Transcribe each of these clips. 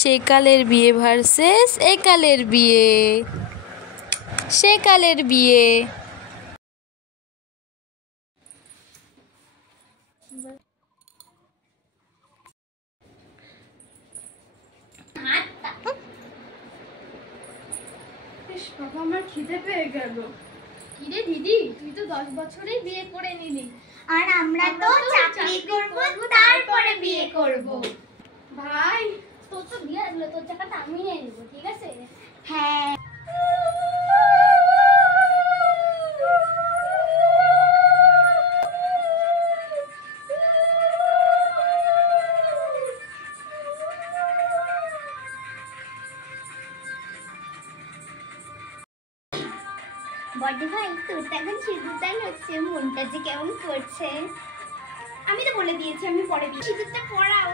সেকালের বিয়ে ভার্সেস একালের বিয়ে। সেকালের বিয়ে। বাবা, আমার খিদে পেয়ে গেল। কিরে দিদি, তুই তো 10 বছরেই বিয়ে করে নিলি, আর আমরা তো চাকরি করব, তারপরে বিয়ে করব। ভাই তোর তো বিয়ে হলো, তোর টাকাটা আমি নিয়ে নেব, ঠিক আছে? হ্যাঁ। বড় ভাই, তোর তো এখন সিঁদুরদান হচ্ছে, মনটা যে কেমন করছে। আমি তো বলে দিয়েছি আমি পরে বিয়ে। সিঁদুরটা পরাও।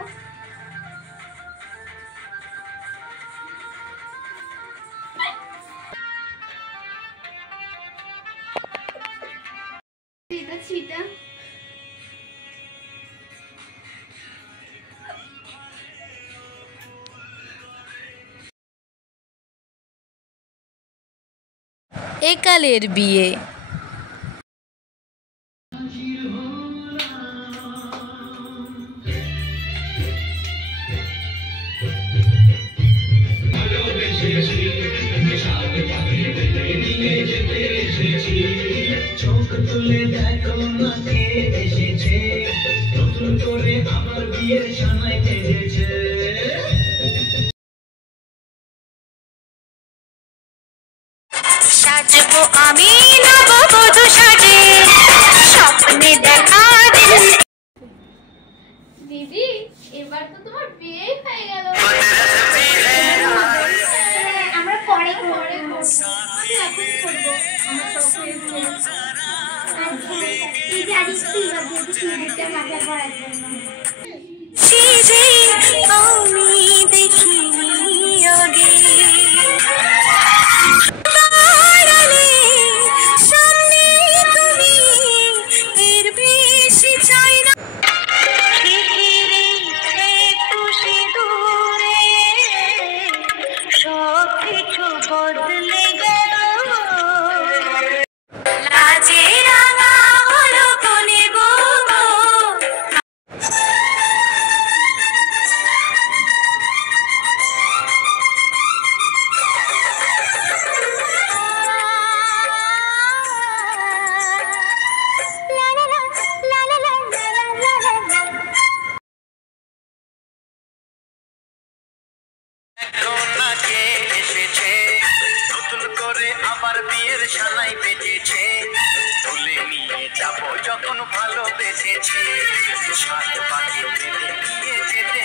ছিটা একালের বিয়ে। চোখ তুলে দেখো না কে এসেছে, নতুন করে আমার বিয়ের সানাই বেজেছে। সাজবো আমি নববধূ সাজে, স্বপ্নে দেখা দিদি, এবার তো তোমার বিয়ে হয়ে গেল। আমরা পরে পরে করবো, আমি এখন করবো। আমার শখ হয়ে গেল। তুই জানিস তুই বাদ সিঁদুরটা মাথা করার জন্য। আমি দেখিনি আগে, সামনে তুমি, এর বেশি চাই না। একটু সিঁদুরে সব কিছু বদলে গেল। লাজে রাঙা হলো কোনে গো। নতুন করে আবার বিয়ের সানাই বেজেছে, তুলে নিয়ে যাবো যখন ভালোবেসেছি, সাত পাখি মেলে নিয়ে যেতে